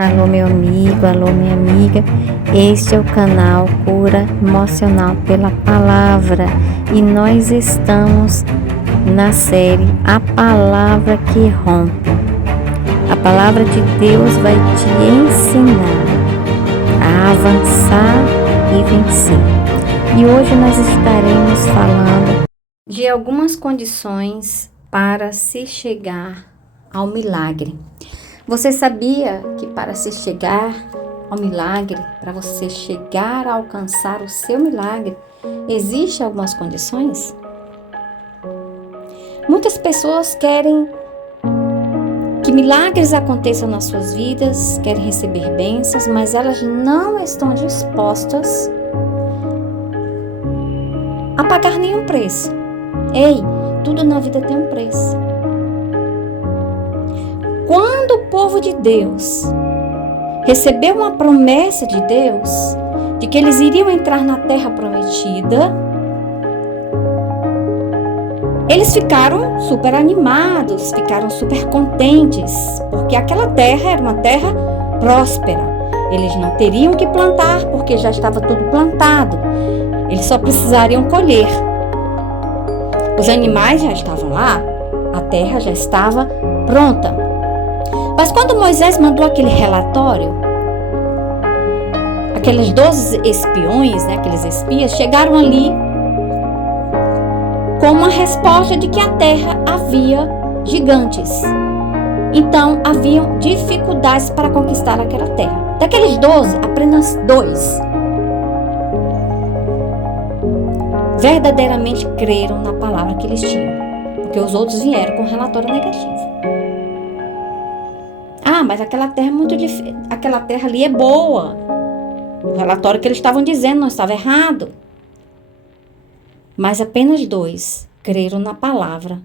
Alô, meu amigo, alô, minha amiga. Este é o canal Cura Emocional pela Palavra e nós estamos na série A Palavra que Rompe. A palavra de Deus vai te ensinar a avançar e vencer. E hoje nós estaremos falando de algumas condições para se chegar ao milagre. Você sabia que para se chegar ao milagre, para você chegar a alcançar o seu milagre, existem algumas condições? Muitas pessoas querem que milagres aconteçam nas suas vidas, querem receber bênçãos, mas elas não estão dispostas a pagar nenhum preço. Ei, tudo na vida tem um preço. Quando o povo de Deus recebeu uma promessa de Deus, de que eles iriam entrar na terra prometida, eles ficaram super animados, ficaram super contentes, porque aquela terra era uma terra próspera. Eles não teriam que plantar, porque já estava tudo plantado. Eles só precisariam colher. Os animais já estavam lá, a terra já estava pronta. Mas quando Moisés mandou aquele relatório, aqueles 12 espiões, aqueles espias, chegaram ali com uma resposta de que a terra havia gigantes. Então, haviam dificuldades para conquistar aquela terra. Daqueles 12, apenas 2 verdadeiramente creram na palavra que eles tinham, porque os outros vieram com relatório negativo. Ah, mas aquela terra é muito difícil, aquela terra ali é boa. O relatório que eles estavam dizendo não estava errado. Mas apenas 2 creram na palavra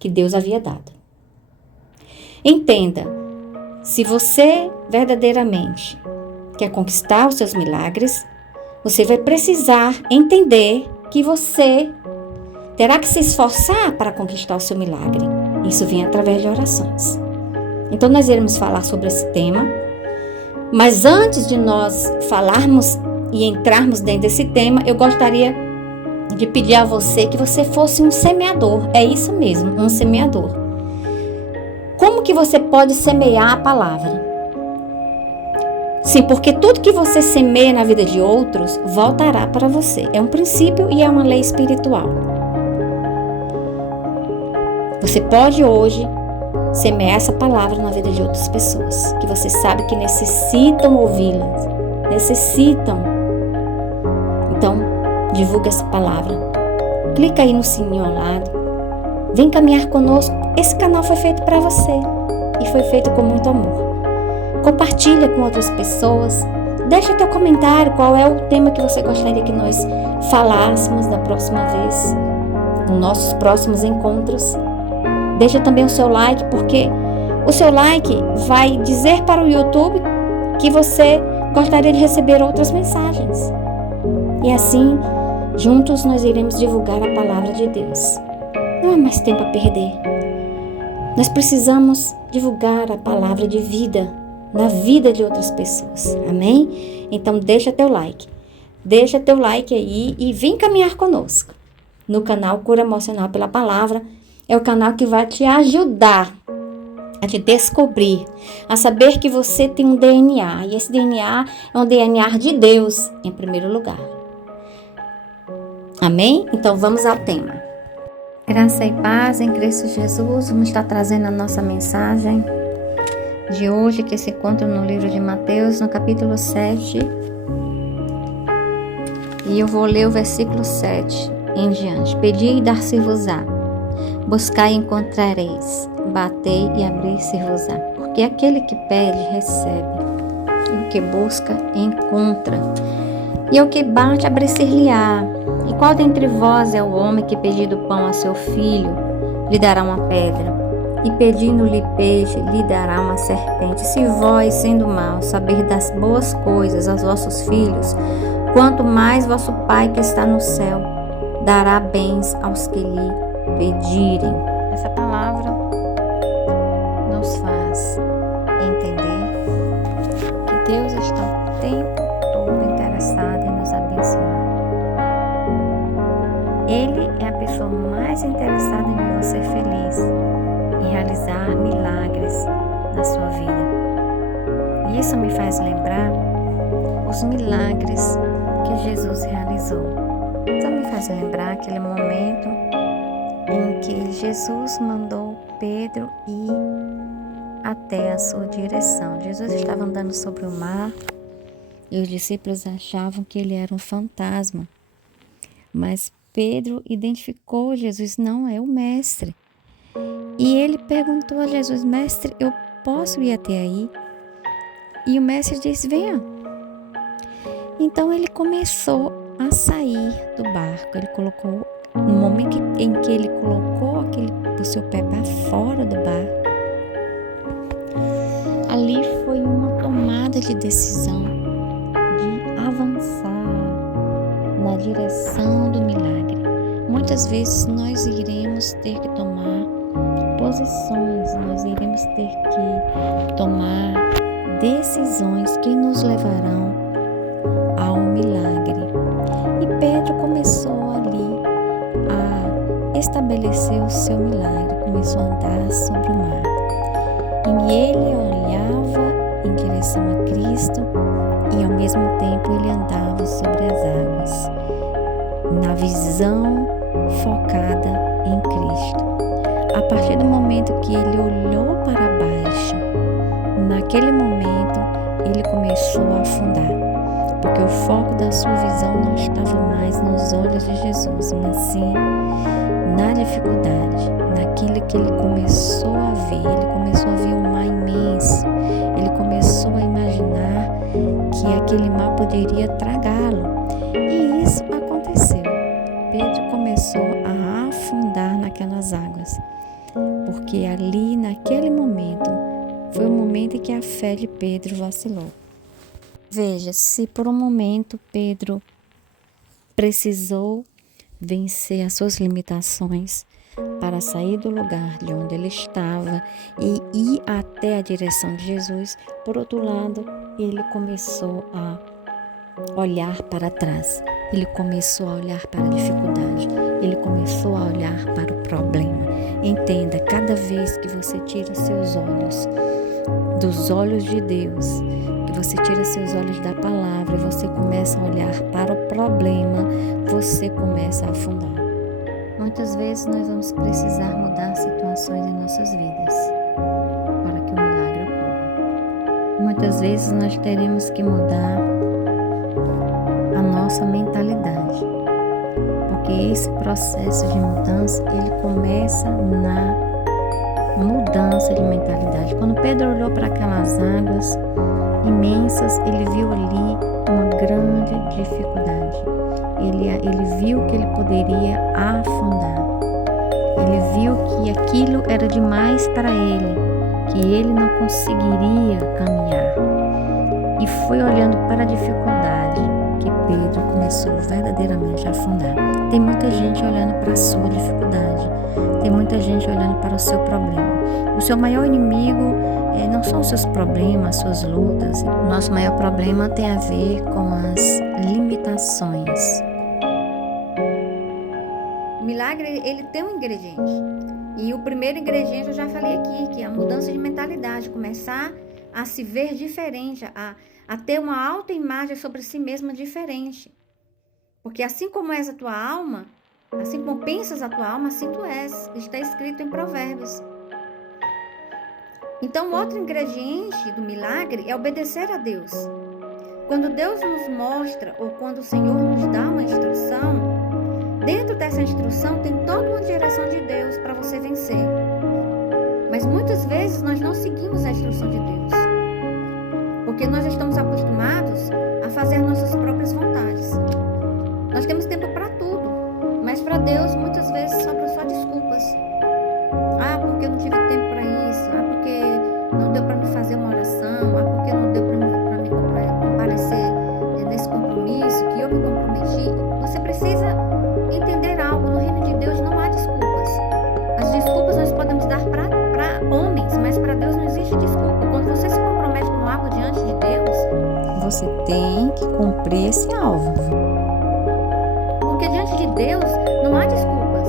que Deus havia dado. Entenda, se você verdadeiramente quer conquistar os seus milagres, você vai precisar entender que você terá que se esforçar para conquistar o seu milagre. Isso vem através de orações. Então nós iremos falar sobre esse tema, mas antes de nós falarmos e entrarmos dentro desse tema, eu gostaria de pedir a você que você fosse um semeador. É isso mesmo, um semeador. Como que você pode semear a palavra? Sim, porque tudo que você semeia na vida de outros voltará para você. É um princípio e é uma lei espiritual. Você pode hoje semear essa palavra na vida de outras pessoas que você sabe que necessitam ouvi-las, necessitam. Então, divulgue essa palavra. Clica aí no sininho ao lado. Vem caminhar conosco. Esse canal foi feito para você e foi feito com muito amor. Compartilha com outras pessoas. Deixa teu comentário qual é o tema que você gostaria que nós falássemos da próxima vez, nos nossos próximos encontros. Deixa também o seu like, porque o seu like vai dizer para o YouTube que você gostaria de receber outras mensagens. E assim, juntos nós iremos divulgar a palavra de Deus. Não há mais tempo a perder. Nós precisamos divulgar a palavra de vida na vida de outras pessoas. Amém? Então deixa teu like. Deixa teu like aí e vem caminhar conosco no canal Cura Emocional pela Palavra. É o canal que vai te ajudar a te descobrir, a saber que você tem um DNA. E esse DNA é um DNA de Deus em primeiro lugar. Amém? Então vamos ao tema. Graça e paz em Cristo Jesus. Vamos estar trazendo a nossa mensagem de hoje, que se encontra no livro de Mateus, no capítulo 7. E eu vou ler o versículo 7 em diante. Pedi e dar-se-vos-á. Buscai e encontrareis, batei e abrir-se-vos-á. Porque aquele que pede, recebe, e o que busca, encontra, e o que bate, abrir-se-lhe-á. E qual dentre vós é o homem que, pedindo pão a seu filho, lhe dará uma pedra? E pedindo-lhe peixe, lhe dará uma serpente? Se vós, sendo maus, saber das boas coisas aos vossos filhos, quanto mais vosso Pai que está no céu dará bens aos que lhe pedirem. Essa palavra nos faz entender Deus está o tempo todo interessado em nos abençoar. Ele é a pessoa mais interessada em ver você feliz, em realizar milagres na sua vida. E isso me faz lembrar os milagres que Jesus realizou. Então me faz lembrar aquele momento em que Jesus mandou Pedro ir até a sua direção. Jesus estava andando sobre o mar e os discípulos achavam que ele era um fantasma. Mas Pedro identificou Jesus, não é o mestre. E ele perguntou a Jesus: mestre, eu posso ir até aí? E o mestre disse: venha. Então ele começou a sair do barco. Ele colocou, no momento em que ele colocou o seu pé para fora do barco, ali foi uma tomada de decisão de avançar na direção do milagre. Muitas vezes nós iremos ter que tomar posições, nós iremos ter que tomar decisões que nos levarão ao milagre. E Pedro começou ali a estabelecer o seu milagre, começou a andar sobre o mar. E ele olhava em direção a Cristo e ao mesmo tempo ele andava sobre as águas, na visão focada em Cristo. A partir do momento que ele olhou para baixo, naquele momento ele começou a afundar, porque o foco da sua visão não estava mais nos olhos de Jesus, mas sim na dificuldade, naquilo que ele começou a ver. Ele começou a ver um mar imenso, ele começou a imaginar que aquele mar poderia tragá-lo, e isso aconteceu. Pedro começou a afundar naquelas águas, porque ali, naquele momento, foi o momento em que a fé de Pedro vacilou. Veja, se por um momento Pedro precisou vencer as suas limitações para sair do lugar de onde ele estava e ir até a direção de Jesus, por outro lado, ele começou a olhar para trás, ele começou a olhar para a dificuldade, ele começou a olhar para o problema. Entenda, cada vez que você tira seus olhos dos olhos de Deus, que você tira seus olhos da palavra e você começa a olhar para o problema, você começa a afundar. Muitas vezes nós vamos precisar mudar situações em nossas vidas para que o milagre ocorra. Muitas vezes nós teremos que mudar a nossa mentalidade, porque esse processo de mudança, ele começa na mudança de mentalidade. Quando Pedro olhou para aquelas águas imensas, ele viu ali uma grande dificuldade. Ele viu que ele poderia afundar. Ele viu que aquilo era demais para ele, que ele não conseguiria caminhar. E foi olhando para a dificuldade que Pedro começou verdadeiramente a afundar. Tem muita gente olhando para a sua dificuldade. Tem muita gente olhando para o seu problema. O seu maior inimigo não são os seus problemas, as suas lutas. O nosso maior problema tem a ver com as limitações. O milagre, ele tem um ingrediente. E o primeiro ingrediente eu já falei aqui, que é a mudança de mentalidade. Começar a se ver diferente, a ter uma autoimagem sobre si mesma diferente. Porque assim como és a tua alma, assim como pensas a tua alma, assim tu és. Está escrito em Provérbios. Então, o outro ingrediente do milagre é obedecer a Deus. Quando Deus nos mostra, ou quando o Senhor nos dá uma instrução, dentro dessa instrução tem toda uma direção de Deus para você vencer. Mas muitas vezes nós não seguimos a instrução de Deus, porque nós estamos acostumados a fazer nossas próprias vontades. Nós temos tempo para tudo, mas para Deus muitas vezes sobram só desculpas. Porque eu não tive tempo para isso. Porque não deu para me fazer uma oração. Porque não deu para me comparecer nesse compromisso que eu me comprometi. Você precisa entender algo. No reino de Deus não há desculpas. As desculpas nós podemos dar para homens, mas para Deus não existe desculpa. Quando você se compromete com algo diante de Deus, você tem que cumprir esse alvo. Porque diante de Deus não há desculpas.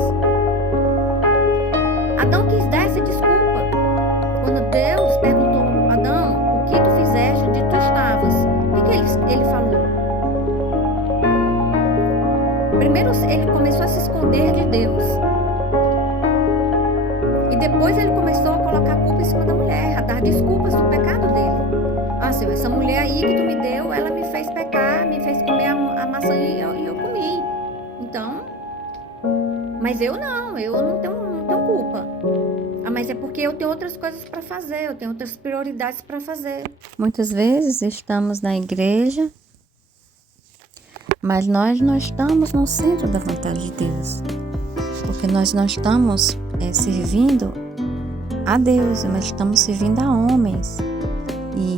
Adão quis dar essa desculpa. Quando Deus perguntou a Adão, o que tu fizeste onde tu estavas? O que ele falou? Primeiro ele começou a se esconder de Deus. E depois ele começou a colocar a culpa em cima da mulher, a dar desculpas do pecado dele. Ah, Senhor, essa mulher aí que tu me deu, ela me fez pecar, me fez comer a maçã e eu comi. Então, mas eu não tenho culpa. Ah, mas é porque eu tenho outras coisas para fazer, eu tenho outras prioridades para fazer. Muitas vezes estamos na igreja, mas nós não estamos no centro da vontade de Deus. Porque nós não estamos servindo a Deus, mas estamos servindo a homens. E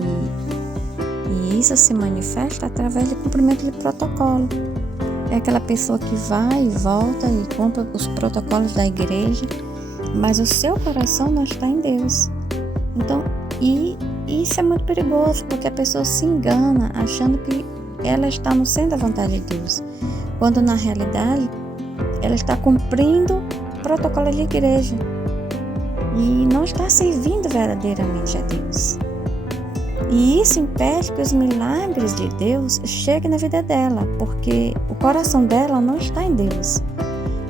isso se manifesta através do cumprimento de protocolo. É aquela pessoa que vai e volta e cumpre os protocolos da igreja, mas o seu coração não está em Deus. Então, e isso é muito perigoso, porque a pessoa se engana achando que ela está no centro da vontade de Deus, quando na realidade ela está cumprindo o protocolo de igreja e não está servindo verdadeiramente a Deus. E isso impede que os milagres de Deus cheguem na vida dela, porque o coração dela não está em Deus.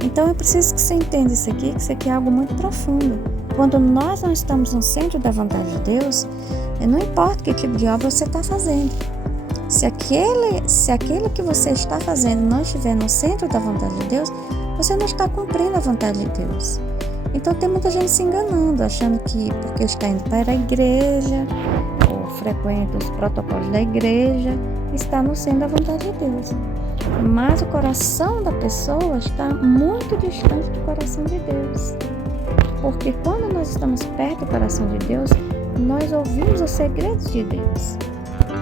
Então eu preciso que você entenda isso aqui, que isso aqui é algo muito profundo. Quando nós não estamos no centro da vontade de Deus, não importa que tipo de obra você está fazendo. Se aquilo que você está fazendo não estiver no centro da vontade de Deus, você não está cumprindo a vontade de Deus. Então tem muita gente se enganando, achando que porque está indo para a igreja, ou frequenta os protocolos da igreja, está no centro da vontade de Deus. Mas o coração da pessoa está muito distante do coração de Deus. Porque quando nós estamos perto do coração de Deus, nós ouvimos os segredos de Deus.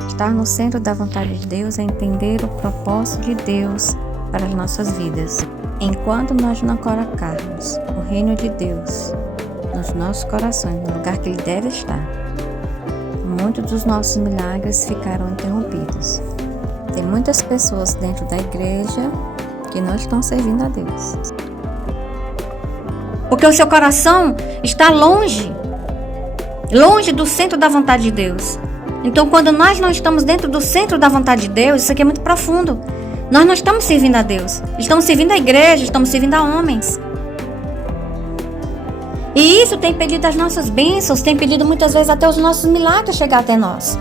Estar no centro da vontade de Deus é entender o propósito de Deus para as nossas vidas. Enquanto nós não colocarmos o reino de Deus nos nossos corações, no lugar que ele deve estar, muitos dos nossos milagres ficarão interrompidos. Tem muitas pessoas dentro da igreja que não estão servindo a Deus. Porque o seu coração está longe do centro da vontade de Deus. Então, quando nós não estamos dentro do centro da vontade de Deus, isso aqui é muito profundo. Nós não estamos servindo a Deus. Estamos servindo a igreja, estamos servindo a homens. E isso tem impedido as nossas bênçãos, tem impedido muitas vezes até os nossos milagres chegar até nós.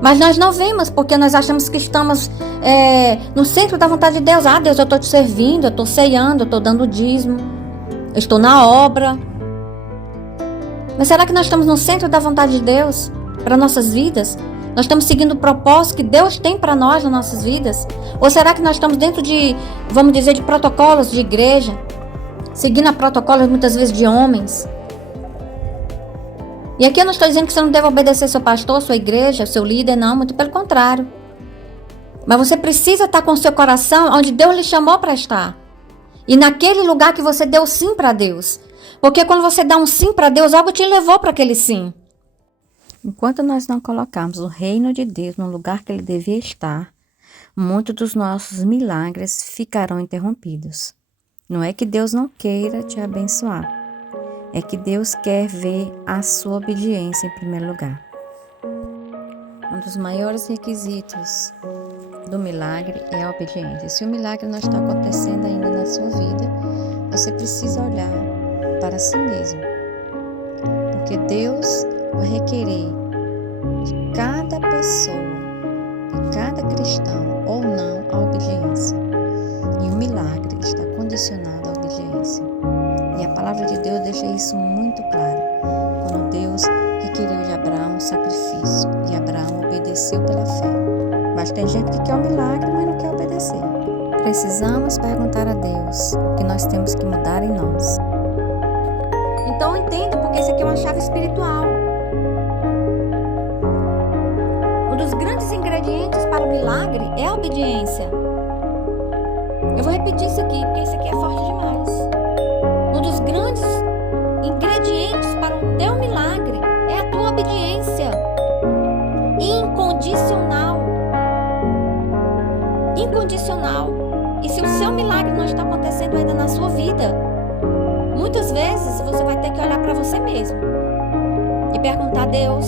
Mas nós não vemos, porque nós achamos que estamos no centro da vontade de Deus. Ah, Deus, eu estou te servindo, eu estou ceando, eu estou dando dízimo, eu estou na obra. Mas será que nós estamos no centro da vontade de Deus para nossas vidas? Nós estamos seguindo o propósito que Deus tem para nós nas nossas vidas? Ou será que nós estamos dentro de, vamos dizer, de protocolos de igreja, seguindo a protocolos muitas vezes de homens? E aqui eu não estou dizendo que você não deve obedecer seu pastor, sua igreja, seu líder, não, muito pelo contrário. Mas você precisa estar com o seu coração onde Deus lhe chamou para estar. E naquele lugar que você deu sim para Deus. Porque quando você dá um sim para Deus, algo te levou para aquele sim. Enquanto nós não colocarmos o reino de Deus no lugar que ele devia estar, muitos dos nossos milagres ficarão interrompidos. Não é que Deus não queira te abençoar. É que Deus quer ver a sua obediência em primeiro lugar. Um dos maiores requisitos do milagre é a obediência. Se o milagre não está acontecendo ainda na sua vida, você precisa olhar para si mesmo. Porque Deus vai requerer de cada pessoa, de cada cristão ou não, a obediência. E o milagre está condicionado à obediência. E a palavra de Deus deixa isso muito claro. Quando Deus requeriu de Abraão um sacrifício e Abraão obedeceu pela fé. Mas tem gente que quer o milagre, mas não quer obedecer. Precisamos perguntar a Deus o que nós temos que mudar em nós. Então entenda, porque isso aqui é uma chave espiritual. Um dos grandes ingredientes para o milagre é a obediência. Eu vou repetir isso aqui, porque isso aqui é forte demais. Um dos grandes ingredientes para o teu milagre é a tua obediência incondicional. incondicional. E se o seu milagre não está acontecendo ainda na sua vida, muitas vezes você vai ter que olhar para você mesmo e perguntar a Deus,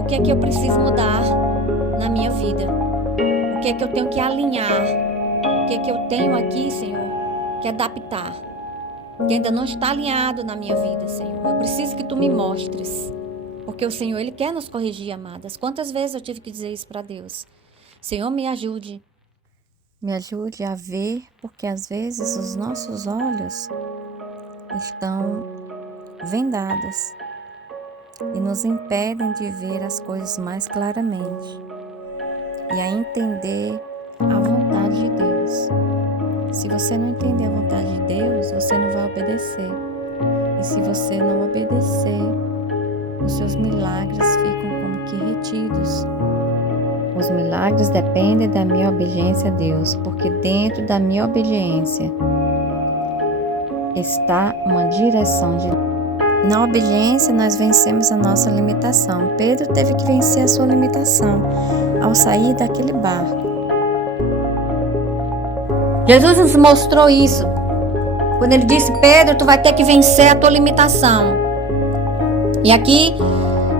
o que é que eu preciso mudar na minha vida? O que é que eu tenho que alinhar? O que é que eu tenho aqui, Senhor, que adaptar? Que ainda não está alinhado na minha vida, Senhor. Eu preciso que Tu me mostres. Porque o Senhor, Ele quer nos corrigir, amadas. Quantas vezes eu tive que dizer isso para Deus? Senhor, me ajude. Me ajude a ver, porque às vezes os nossos olhos estão vendados e nos impedem de ver as coisas mais claramente e a entender a vontade de Deus. Se você não entender a vontade de Deus, você não vai obedecer. E se você não obedecer, os seus milagres ficam como que retidos. Os milagres dependem da minha obediência a Deus, porque dentro da minha obediência está uma direção de Deus. Na obediência, nós vencemos a nossa limitação. Pedro teve que vencer a sua limitação ao sair daquele barco. Jesus nos mostrou isso. Quando Ele disse, Pedro, tu vai ter que vencer a tua limitação. E aqui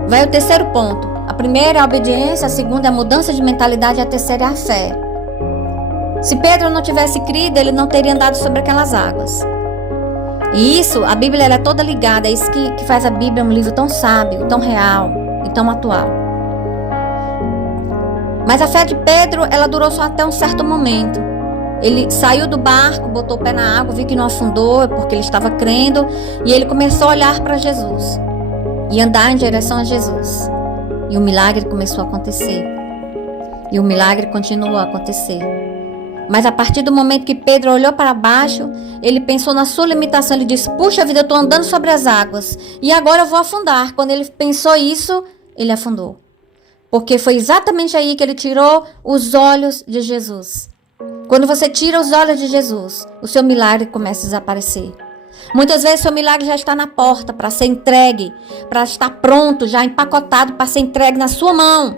vai o terceiro ponto. A primeira é a obediência, a segunda é a mudança de mentalidade e a terceira é a fé. Se Pedro não tivesse crido, ele não teria andado sobre aquelas águas. E isso, a Bíblia ela é toda ligada. É isso que faz a Bíblia um livro tão sábio, tão real e tão atual. Mas a fé de Pedro, ela durou só até um certo momento. Ele saiu do barco, botou o pé na água, viu que não afundou, porque ele estava crendo. E ele começou a olhar para Jesus e andar em direção a Jesus. E o milagre começou a acontecer. E o milagre continuou a acontecer. Mas a partir do momento que Pedro olhou para baixo, ele pensou na sua limitação. Ele disse, puxa vida, eu estou andando sobre as águas. E agora eu vou afundar. Quando ele pensou isso, ele afundou. Porque foi exatamente aí que ele tirou os olhos de Jesus. Quando você tira os olhos de Jesus, o seu milagre começa a desaparecer. Muitas vezes o seu milagre já está na porta para ser entregue, para estar pronto, já empacotado para ser entregue na sua mão.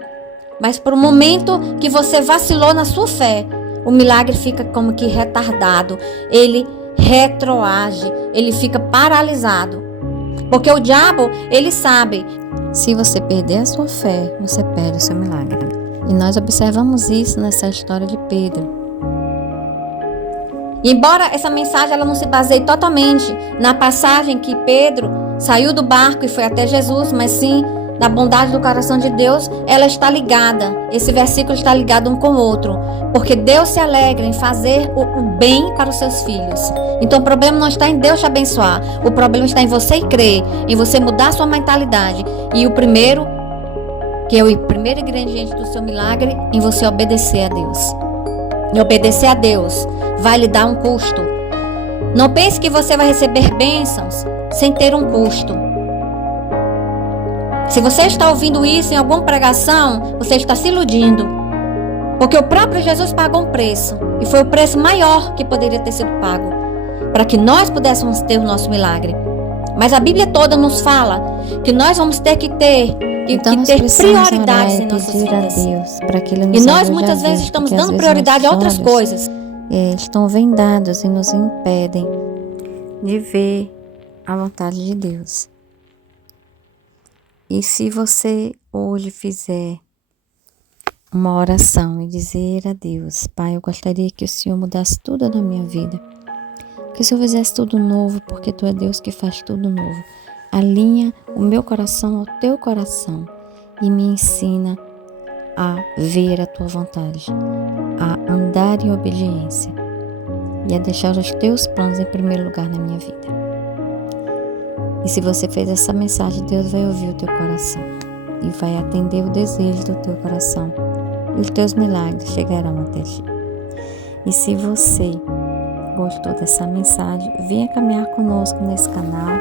Mas por um momento que você vacilou na sua fé, o milagre fica como que retardado, ele retroage, ele fica paralisado. Porque o diabo, ele sabe, se você perder a sua fé, você perde o seu milagre. E nós observamos isso nessa história de Pedro. E embora essa mensagem ela não se baseie totalmente na passagem que Pedro saiu do barco e foi até Jesus, mas sim na bondade do coração de Deus, ela está ligada. Esse versículo está ligado um com o outro. Porque Deus se alegra em fazer o bem para os seus filhos. Então o problema não está em Deus te abençoar. O problema está em você crer, em você mudar a sua mentalidade. E o primeiro, que é o primeiro ingrediente do seu milagre, em você obedecer a Deus. E obedecer a Deus vai lhe dar um custo. Não pense que você vai receber bênçãos sem ter um custo. Se você está ouvindo isso em alguma pregação, você está se iludindo. Porque o próprio Jesus pagou um preço. E foi o preço maior que poderia ter sido pago. Para que nós pudéssemos ter o nosso milagre. Mas a Bíblia toda nos fala que nós vamos ter que ter prioridades em nossas vidas. Deus, para que Ele nos e nós muitas vezes estamos dando prioridade a outras coisas. Estão vendados e nos impedem de ver a vontade de Deus. E se você hoje fizer uma oração e dizer a Deus, Pai, eu gostaria que o Senhor mudasse tudo na minha vida. Que o Senhor fizesse tudo novo, porque Tu é Deus que faz tudo novo. Alinha o meu coração ao Teu coração e me ensina a ver a Tua vontade, a andar em obediência e a deixar os Teus planos em primeiro lugar na minha vida. E se você fez essa mensagem, Deus vai ouvir o teu coração e vai atender o desejo do teu coração. E os teus milagres chegarão até ti. E se você gostou dessa mensagem, venha caminhar conosco nesse canal.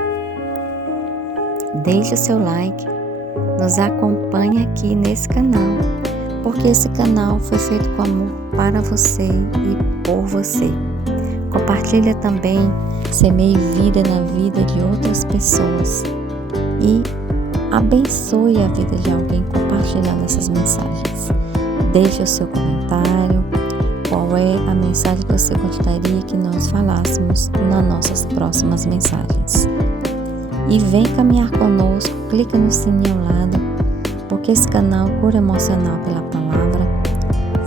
Deixe o seu like. Nos acompanhe aqui nesse canal. Porque esse canal foi feito com amor para você e por você. Compartilha também, semeie vida na vida de outras pessoas e abençoe a vida de alguém compartilhando essas mensagens. Deixe o seu comentário, qual é é a mensagem que você gostaria que nós falássemos nas nossas próximas mensagens. E vem caminhar conosco, clica no sininho ao lado, porque esse canal Cura Emocional pela Palavra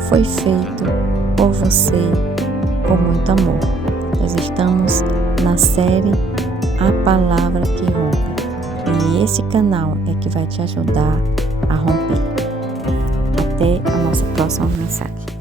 foi feito por você com muito amor. Nós estamos na série A Palavra que Rompe. E esse canal é que vai te ajudar a romper. Até a nossa próxima mensagem.